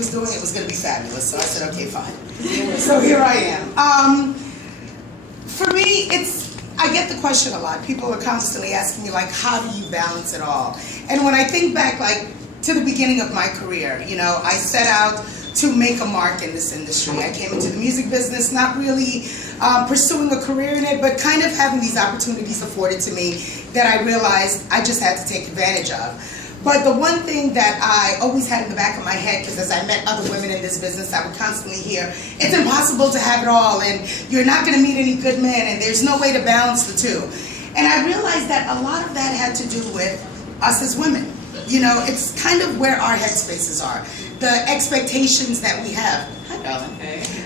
was doing it was going to be fabulous, so I said, okay, fine. So here I am. For me, I get the question a lot. People are constantly asking me, like, how do you balance it all? And when I think back, like, to the beginning of my career, you know, I set out to make a mark in this industry. I came into the music business not really pursuing a career in it, but kind of having these opportunities afforded to me that I realized I just had to take advantage of. But the one thing that I always had in the back of my head, because as I met other women in this business, I would constantly hear, it's impossible to have it all, and you're not going to meet any good men, and there's no way to balance the two. And I realized that a lot of that had to do with us as women. You know, it's kind of where our headspaces are. The expectations that we have, hi darling,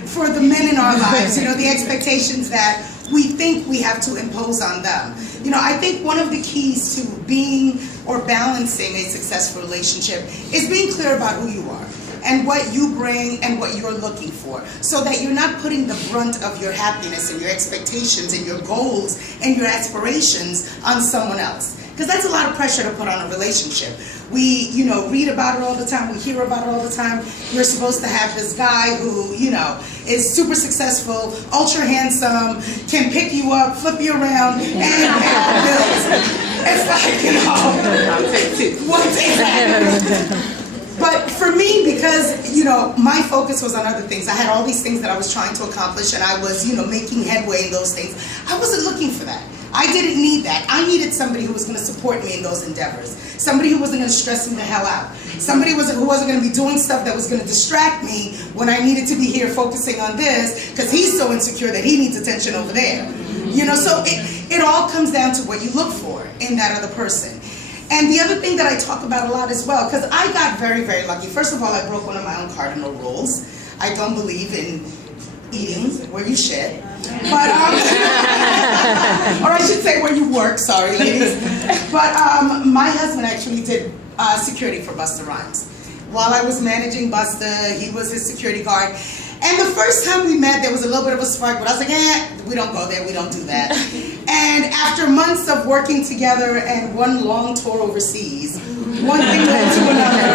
for the men in our lives, you know, the expectations that we think we have to impose on them. You know, I think one of the keys to being or balancing a successful relationship is being clear about who you are and what you bring and what you're looking for, so that you're not putting the brunt of your happiness and your expectations and your goals and your aspirations on someone else. Because that's a lot of pressure to put on a relationship. We, you know, read about it all the time, we hear about it all the time. You're supposed to have this guy who, you know, is super successful, ultra handsome, can pick you up, flip you around, and pay all the bills. It's like, you know, one thing. But for me, because, you know, my focus was on other things. I had all these things that I was trying to accomplish, and I was, you know, making headway in those things. I wasn't looking for that. I didn't need that. I needed somebody who was going to support me in those endeavors. Somebody who wasn't going to stress me the hell out. Somebody who wasn't going to be doing stuff that was going to distract me when I needed to be here focusing on this, because he's so insecure that he needs attention over there. You know, so it all comes down to what you look for in that other person. And the other thing that I talk about a lot as well, because I got very, very lucky. First of all, I broke one of my own cardinal rules. I don't believe in eating where you shit. But, or I should say where you work, sorry ladies. But my husband actually did security for Busta Rhymes. While I was managing Busta, he was his security guard. And the first time we met, there was a little bit of a spark, but I was like, we don't go there, we don't do that. And after months of working together and one long tour overseas, one thing led to another.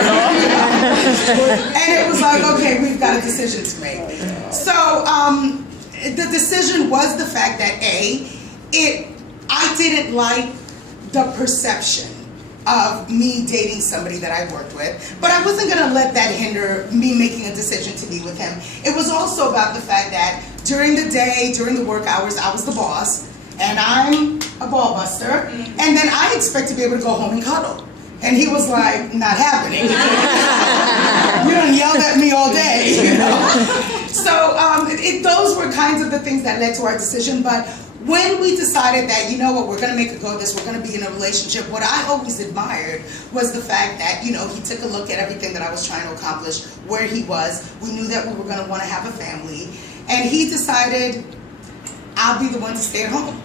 And it was like, okay, we've got a decision to make. So the decision was the fact that I didn't like the perception of me dating somebody that I worked with, but I wasn't going to let that hinder me making a decision to be with him. It was also about the fact that during the day, during the work hours, I was the boss, and I'm a ball buster, and then I expect to be able to go home and cuddle. And he was like, not happening. You done yelled at me all day, you know? So those were kinds of the things that led to our decision. But when we decided that, you know what, we're going to make a go of this, we're going to be in a relationship, what I always admired was the fact that, you know, he took a look at everything that I was trying to accomplish, where he was. We knew that we were going to want to have a family. And he decided, I'll be the one to stay at home.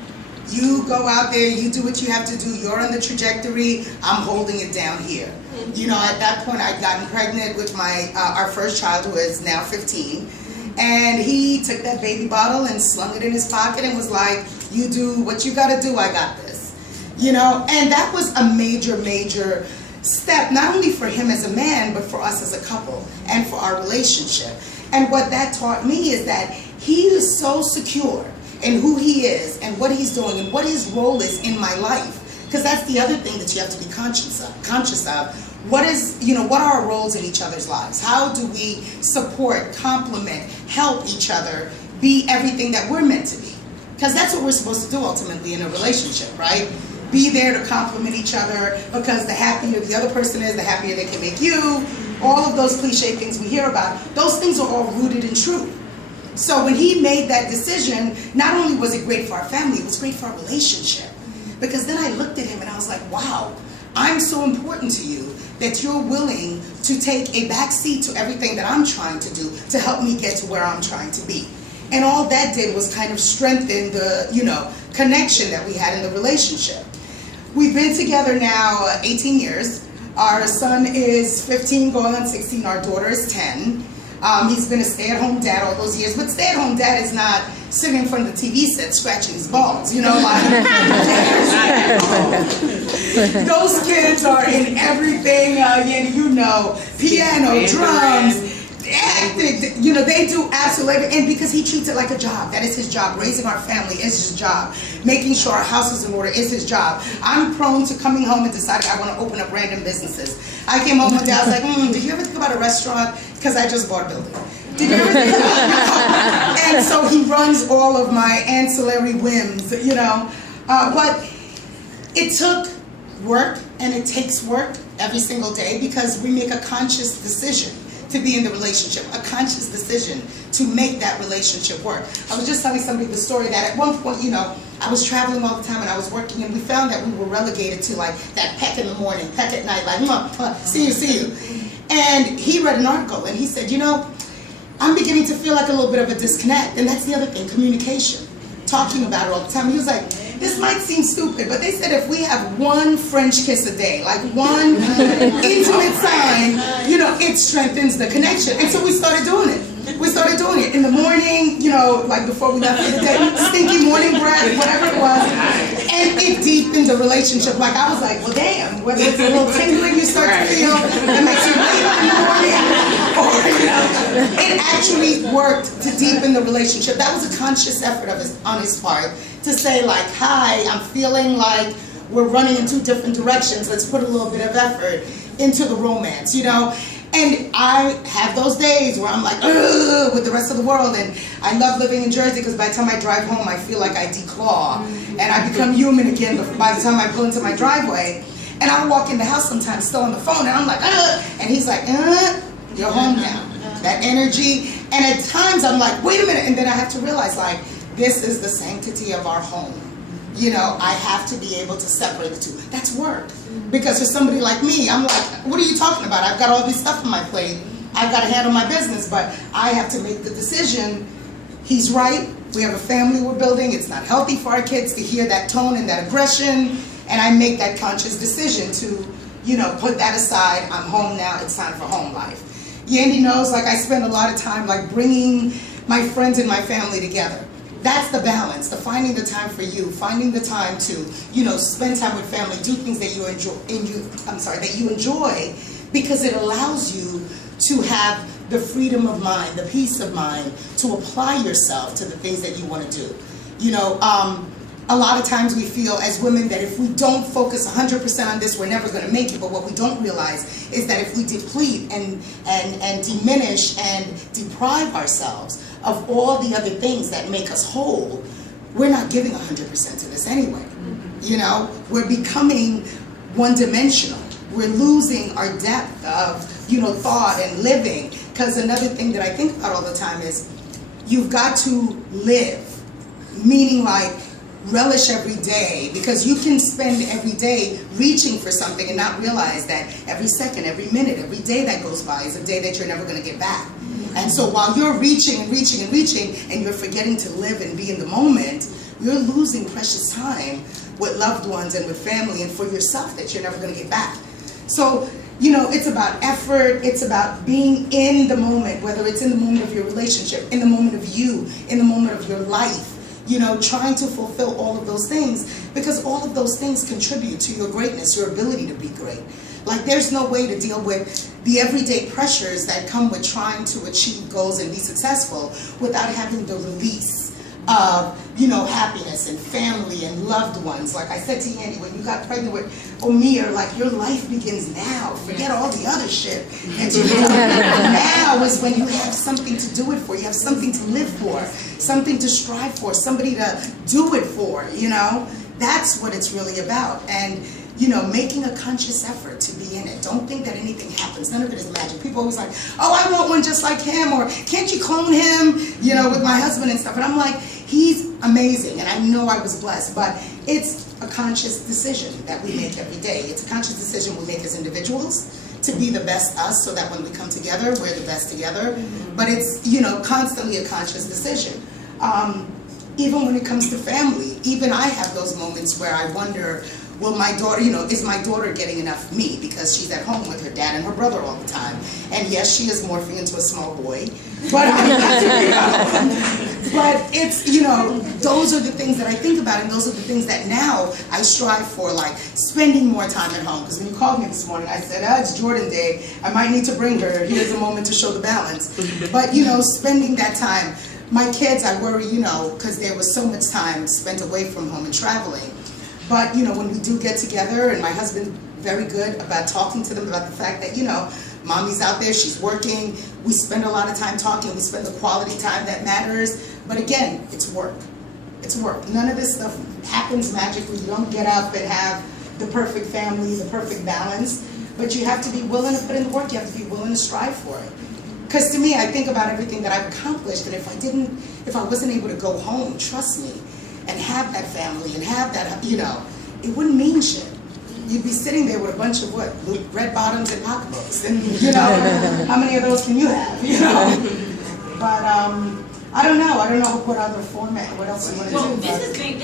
You go out there, you do what you have to do, you're on the trajectory, I'm holding it down here. You know, at that point I'd gotten pregnant with our first child, who is now 15. And he took that baby bottle and slung it in his pocket and was like, you do what you gotta do, I got this. You know, and that was a major, major step, not only for him as a man, but for us as a couple and for our relationship. And what that taught me is that he is so secure in who he is and what he's doing and what his role is in my life. Because that's the other thing that you have to be conscious of. What is, you know, what are our roles in each other's lives? How do we support, complement, help each other be everything that we're meant to be? Because that's what we're supposed to do ultimately in a relationship, right? Be there to complement each other, because the happier the other person is, the happier they can make you. All of those cliche things we hear about, those things are all rooted in truth. So when he made that decision, not only was it great for our family, it was great for our relationship. Because then I looked at him and I was like, wow, I'm so important to you that you're willing to take a back seat to everything that I'm trying to do to help me get to where I'm trying to be. And all that did was kind of strengthen the, you know, connection that we had in the relationship. We've been together now 18 years. Our son is 15 going on 16. Our daughter is 10. He's been a stay-at-home dad all those years, but stay-at-home dad is not sitting in front of the TV set scratching his balls, you know, like those kids are in everything, you know, piano, drums, you know, they do absolutely everything. And because he treats it like a job. That is his job. Raising our family is his job. Making sure our house is in order is his job. I'm prone to coming home and deciding I want to open up random businesses. I came home one day, I was like, did you ever think about a restaurant? Because I just bought a building. Did you ever think about it? You know? And so he runs all of my ancillary whims, you know. But it took work, and it takes work every single day, because we make a conscious decision to be in the relationship, a conscious decision to make that relationship work. I was just telling somebody the story that at one point, you know, I was traveling all the time and I was working, and we found that we were relegated to like that peck in the morning, peck at night, like, see you. And he read an article and he said, you know, I'm beginning to feel like a little bit of a disconnect. And that's the other thing, communication, talking about it all the time. He was like, this might seem stupid, but they said if we have one French kiss a day, like one intimate sign, you know, it strengthens the connection. And so we started doing it. We started doing it in the morning, you know, like before we left for the day, stinky morning breath, whatever it was. And it deepened the relationship. Like I was like, well, damn, whether it's a little tingling you start to feel that makes you wake up in the morning, or, you know, it actually worked to deepen the relationship. That was a conscious effort on his part to say like, hi, I'm feeling like we're running in two different directions. Let's put a little bit of effort into the romance, you know? And I have those days where I'm like, ugh, with the rest of the world. And I love living in Jersey because by the time I drive home, I feel like I declaw. And I become human again by the time I pull into my driveway. And I walk in the house sometimes still on the phone, and I'm like, ugh. And he's like, you're home now. That energy. And at times I'm like, wait a minute. And then I have to realize, like, this is the sanctity of our home. You know, I have to be able to separate the two. That's work. Because for somebody like me, I'm like, what are you talking about? I've got all this stuff on my plate. I've got to handle my business, but I have to make the decision. He's right. We have a family we're building. It's not healthy for our kids to hear that tone and that aggression. And I make that conscious decision to, you know, put that aside. I'm home now. It's time for home life. Yandy knows, like, I spend a lot of time, like, bringing my friends and my family together. That's the balance, the finding the time for you, finding the time to, you know, spend time with family, do things that you enjoy, because it allows you to have the freedom of mind, the peace of mind, to apply yourself to the things that you want to do. You know, a lot of times we feel as women that if we don't focus 100% on this, we're never going to make it. But what we don't realize is that if we deplete and diminish and deprive ourselves of all the other things that make us whole, we're not giving 100% to this anyway. You know, we're becoming one-dimensional. We're losing our depth of, you know, thought and living. Because another thing that I think about all the time is you've got to live, meaning like relish every day, because you can spend every day reaching for something and not realize that every second, every minute, every day that goes by is a day that you're never going to get back. And so while you're reaching and reaching and reaching, and you're forgetting to live and be in the moment, you're losing precious time with loved ones and with family and for yourself that you're never going to get back. So, you know, it's about effort, it's about being in the moment, whether it's in the moment of your relationship, in the moment of you, in the moment of your life, you know, trying to fulfill all of those things, because all of those things contribute to your greatness, your ability to be great. Like, there's no way to deal with the everyday pressures that come with trying to achieve goals and be successful without having the release of, you know, happiness and family and loved ones. Like I said to Yandy, when you got pregnant with Omir, like, your life begins now. Forget all the other shit that you do. Now is when you have something to do it for. You have something to live for, something to strive for, somebody to do it for, you know? That's what it's really about. And, you know, making a conscious effort to be in it. Don't think that anything happens. None of it is magic. People always like, oh, I want one just like him, or can't you clone him, you know, with my husband and stuff. And I'm like, he's amazing, and I know I was blessed, but it's a conscious decision that we make every day. It's a conscious decision we make as individuals to be the best us, so that when we come together, we're the best together. But it's, you know, constantly a conscious decision. Even when it comes to family, even I have those moments where I wonder, will my daughter, you know, is my daughter getting enough of me? Because she's at home with her dad and her brother all the time. And yes, she is morphing into a small boy. But I, But it's, you know, those are the things that I think about, and those are the things that now I strive for, like spending more time at home. Because when you called me this morning, I said, it's Jordan Day. I might need to bring her. Here's a moment to show the balance. But, you know, spending that time. My kids, I worry, you know, because there was so much time spent away from home and traveling. But, you know, when we do get together, and my husband very good about talking to them about the fact that, you know, mommy's out there, she's working, we spend a lot of time talking, we spend the quality time that matters, but again, it's work. It's work. None of this stuff happens magically. You don't get up and have the perfect family, the perfect balance, but you have to be willing to put in the work, you have to be willing to strive for it. Because to me, I think about everything that I've accomplished, and if I wasn't able to go home, trust me, and have that family, and have that, you know, it wouldn't mean shit. You'd be sitting there with a bunch of what? Red bottoms and pocketbooks. And, you know, how many of those can you have, you know? But I don't know what other format, what else you want to do. Well, that's great.